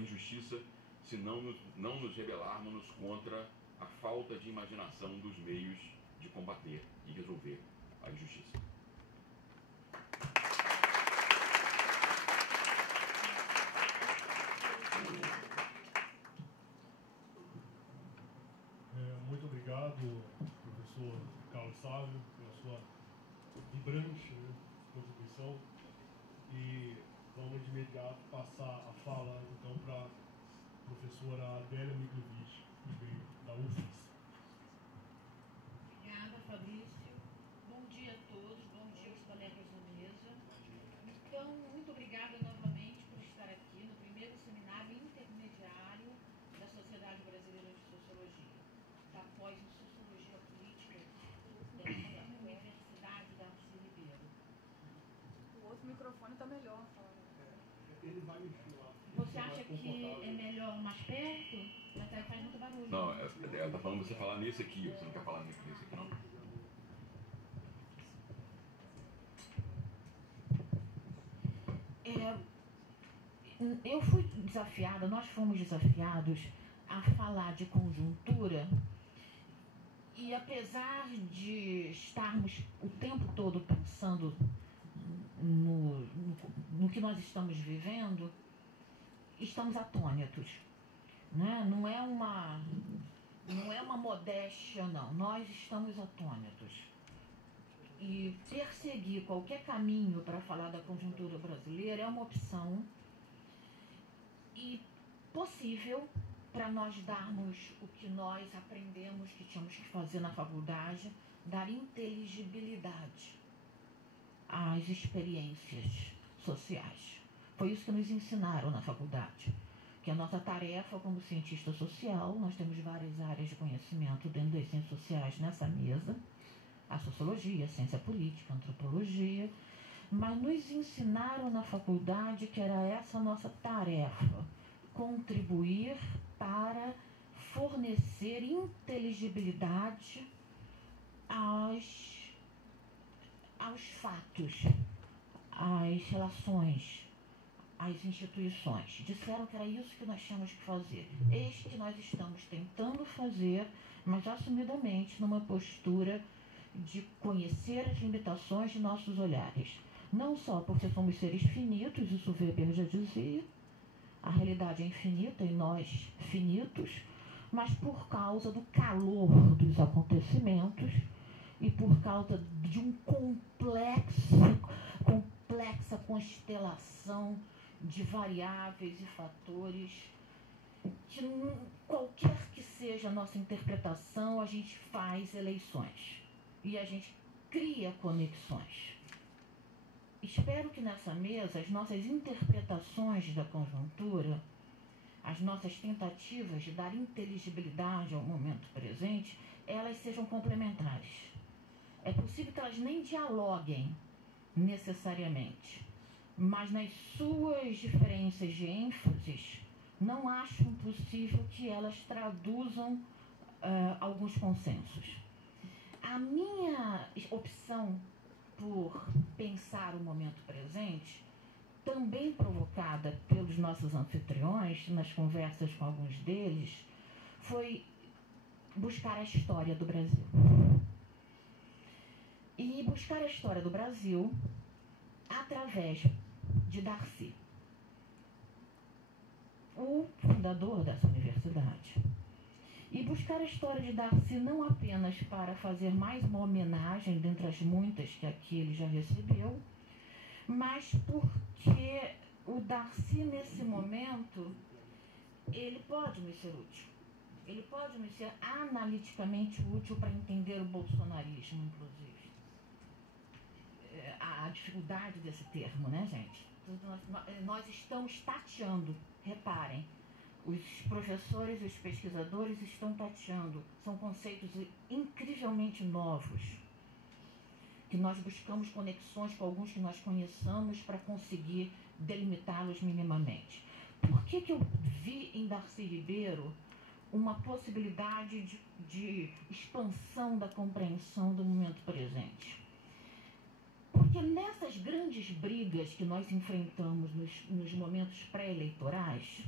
injustiça se não nos rebelarmos contra a falta de imaginação dos meios de combater e resolver a injustiça. Muito obrigado, professor Carlos Sávio, pela sua vibrante, né, contribuição. E vamos de imediato passar a fala, então, para a professora Adélia Migliovic, que veio da UFES. Obrigada, Fabrício. Bom dia a todos, bom dia aos colegas da mesa. Então, muito obrigada novamente por estar aqui no primeiro seminário intermediário da Sociedade Brasileira de Sociologia, da pós em Sociologia Política da Universidade Darcy Ribeiro. O outro microfone está melhor. Ele vai mexer lá. Você acha que é melhor mais perto? Até faz muito barulho. Não, ela está falando você falar nesse aqui, você não quer falar nesse aqui, não? Eu fui desafiada, nós fomos desafiados a falar de conjuntura e apesar de estarmos o tempo todo pensando no que nós estamos vivendo, estamos atônitos, né? Não é uma modéstia, não. Nós estamos atônitos. E perseguir qualquer caminho para falar da conjuntura brasileira é uma opção e possível para nós darmos o que nós aprendemos que tínhamos que fazer na faculdade, dar inteligibilidade às experiências sociais. Foi isso que nos ensinaram na faculdade, que a nossa tarefa como cientista social, nós temos várias áreas de conhecimento dentro das ciências sociais nessa mesa, a sociologia, a ciência política, a antropologia, mas nos ensinaram na faculdade que era essa a nossa tarefa, contribuir para fornecer inteligibilidade aos fatos, às relações, às instituições. Disseram que era isso que nós tínhamos que fazer. Eis que nós estamos tentando fazer, mas assumidamente numa postura de conhecer as limitações de nossos olhares. Não só porque somos seres finitos, isso Weber já dizia, a realidade é infinita e nós finitos, mas por causa do calor dos acontecimentos e por causa de um complexa constelação de variáveis e fatores que, qualquer que seja a nossa interpretação, a gente faz eleições e a gente cria conexões. Espero que nessa mesa as nossas interpretações da conjuntura, as nossas tentativas de dar inteligibilidade ao momento presente, elas sejam complementares. É possível que elas nem dialoguem necessariamente, mas nas suas diferenças de ênfases, não acho impossível que elas traduzam alguns consensos. A minha opção por pensar o momento presente, também provocada pelos nossos anfitriões, nas conversas com alguns deles, foi buscar a história do Brasil. E buscar a história do Brasil através de Darcy, o fundador dessa universidade. E buscar a história de Darcy não apenas para fazer mais uma homenagem dentre as muitas que aqui ele já recebeu, mas porque o Darcy, nesse momento, ele pode me ser útil. Ele pode me ser analiticamente útil para entender o bolsonarismo, inclusive. A dificuldade desse termo, né, gente? Nós estamos tateando, reparem. Os professores e os pesquisadores estão tateando. São conceitos incrivelmente novos, que nós buscamos conexões com alguns que nós conheçamos para conseguir delimitá-los minimamente. Por que eu vi em Darcy Ribeiro uma possibilidade de expansão da compreensão do momento presente? Porque nessas grandes brigas que nós enfrentamos nos momentos pré-eleitorais,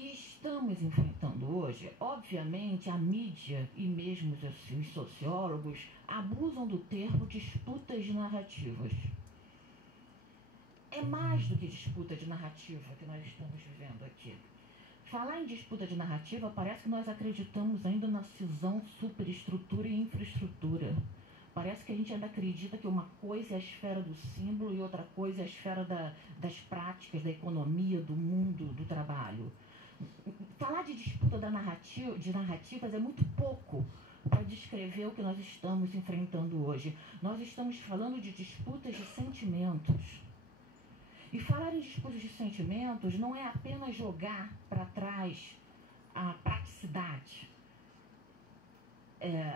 E estamos enfrentando hoje, obviamente, a mídia e mesmo os sociólogos abusam do termo disputas narrativas. É mais do que disputa de narrativa que nós estamos vivendo aqui. Falar em disputa de narrativa parece que nós acreditamos ainda na cisão superestrutura e infraestrutura. Parece que a gente ainda acredita que uma coisa é a esfera do símbolo e outra coisa é a esfera das práticas, da economia, do mundo, do trabalho. Falar de disputa de narrativas é muito pouco para descrever o que nós estamos enfrentando hoje. Nós estamos falando de disputas de sentimentos. E falar em disputas de sentimentos não é apenas jogar para trás a praticidade,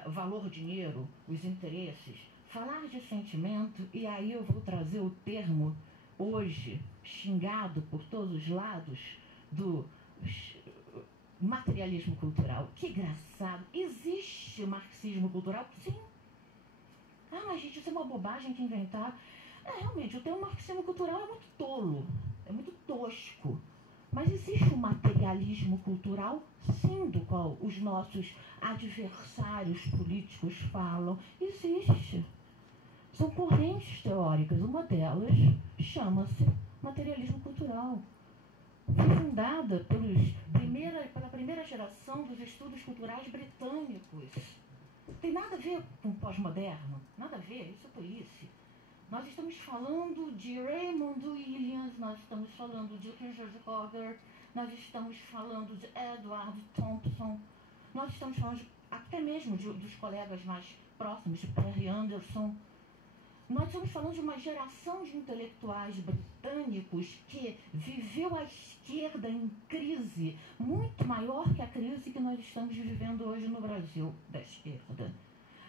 valor dinheiro, os interesses. Falar de sentimento, e aí eu vou trazer o termo hoje xingado por todos os lados do materialismo cultural. Que engraçado. Existe marxismo cultural? Sim. Ah, mas gente, isso é uma bobagem que inventaram. Realmente, o termo marxismo cultural é muito tolo, é muito tosco. Mas existe um materialismo cultural, sim, do qual os nossos adversários políticos falam. Existe. São correntes teóricas. Uma delas chama-se materialismo cultural. Foi fundada pela primeira geração dos estudos culturais britânicos. Não tem nada a ver com o pós-moderno, nada a ver, isso é tolice. Nós estamos falando de Raymond Williams, nós estamos falando de Richard Roger, nós estamos falando de Edward Thompson, nós estamos falando até mesmo dos colegas mais próximos, de Perry Anderson. Nós estamos falando de uma geração de intelectuais britânicos que viveu a esquerda em crise muito maior que a crise que nós estamos vivendo hoje no Brasil, da esquerda.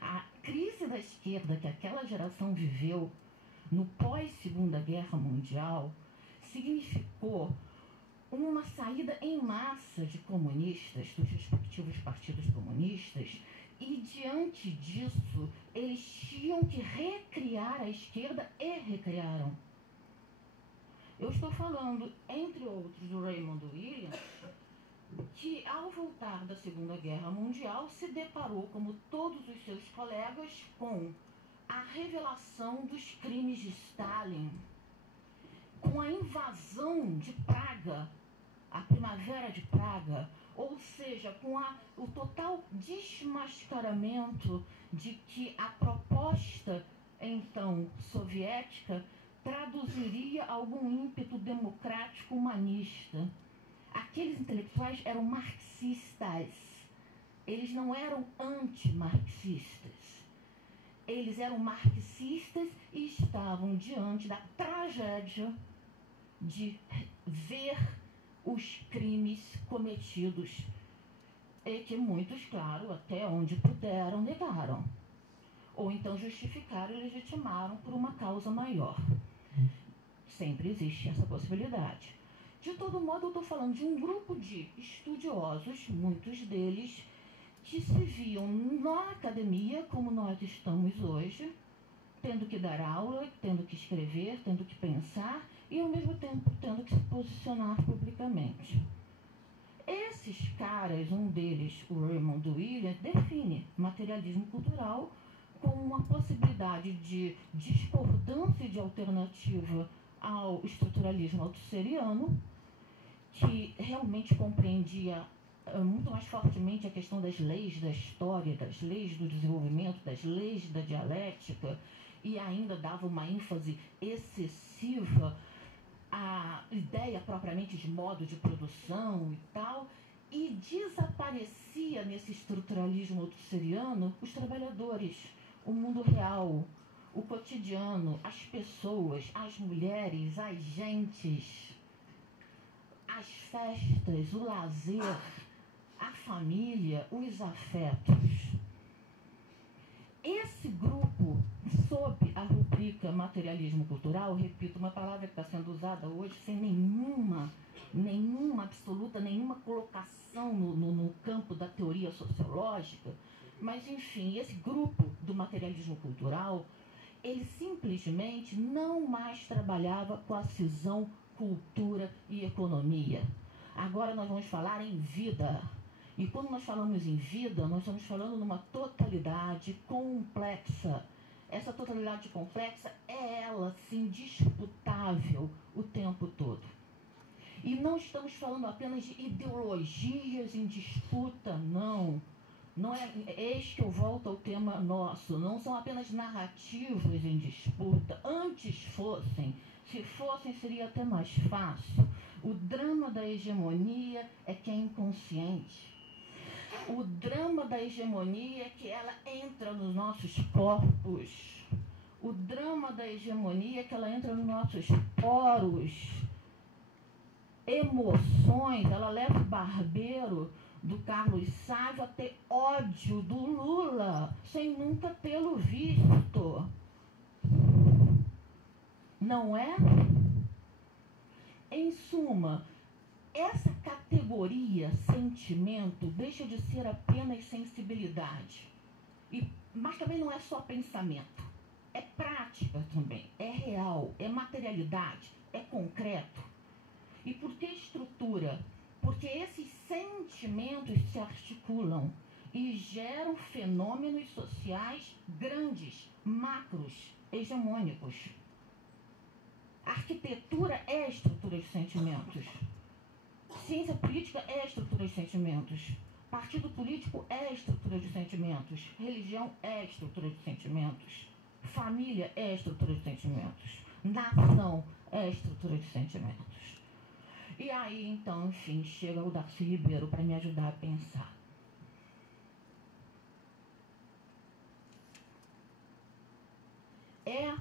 A crise da esquerda que aquela geração viveu no pós-Segunda Guerra Mundial significou uma saída em massa de comunistas, dos respectivos partidos comunistas, e diante disso eles tinham que recriar a esquerda e recriaram. Eu estou falando, entre outros, do Raymond Williams, que ao voltar da Segunda Guerra Mundial se deparou, como todos os seus colegas, com a revelação dos crimes de Stalin, com a invasão de Praga, a Primavera de Praga, ou seja, com o total desmascaramento de que a proposta, então, soviética, traduziria algum ímpeto democrático humanista. Aqueles intelectuais eram marxistas, eles não eram antimarxistas. Eles eram marxistas e estavam diante da tragédia de ver os crimes cometidos e que muitos, claro, até onde puderam, negaram. Ou então justificaram e legitimaram por uma causa maior. Sempre existe essa possibilidade. De todo modo, eu estou falando de um grupo de estudiosos, muitos deles, que se viam na academia, como nós estamos hoje, tendo que dar aula, tendo que escrever, tendo que pensar e, ao mesmo tempo, tendo que se posicionar publicamente. Esses caras, um deles, o Raymond Williams, define materialismo cultural como uma possibilidade de discordância de alternativa ao estruturalismo althusseriano, que realmente compreendia muito mais fortemente a questão das leis da história, das leis do desenvolvimento, das leis da dialética, e ainda dava uma ênfase excessiva à ideia propriamente de modo de produção e tal, e desaparecia nesse estruturalismo althusseriano os trabalhadores, o mundo real, o cotidiano, as pessoas, as mulheres, as gentes, as festas, o lazer, a família, os afetos. Esse grupo, sob a rubrica materialismo cultural, repito, uma palavra que está sendo usada hoje sem nenhuma absoluta, nenhuma colocação no campo da teoria sociológica, mas, enfim, esse grupo do materialismo cultural, ele simplesmente não mais trabalhava com a cisão cultura e economia. Agora nós vamos falar em vida. E quando nós falamos em vida, nós estamos falando numa totalidade complexa. Essa totalidade complexa é ela, sim, disputável o tempo todo. E não estamos falando apenas de ideologias em disputa, não. Não é, eis que eu volto ao tema nosso. Não são apenas narrativas em disputa. Antes fossem, se fossem seria até mais fácil. O drama da hegemonia é que é inconsciente. O drama da hegemonia é que ela entra nos nossos corpos. O drama da hegemonia é que ela entra nos nossos poros. Emoções, ela leva o Barbeiro do Carlos Sávio a ter ódio do Lula, sem nunca tê-lo visto. Não é? Em suma, essa categoria sentimento deixa de ser apenas sensibilidade. Mas também não é só pensamento. É prática também. É real. É materialidade. É concreto. E por que estrutura? Porque esses sentimentos se articulam e geram fenômenos sociais grandes, macros, hegemônicos. A arquitetura é a estrutura de sentimentos. Ciência política é a estrutura de sentimentos. Partido político é a estrutura de sentimentos. Religião é a estrutura de sentimentos. Família é a estrutura de sentimentos. Nação é a estrutura de sentimentos. E aí, então, enfim, chega o Darcy Ribeiro para me ajudar a pensar. É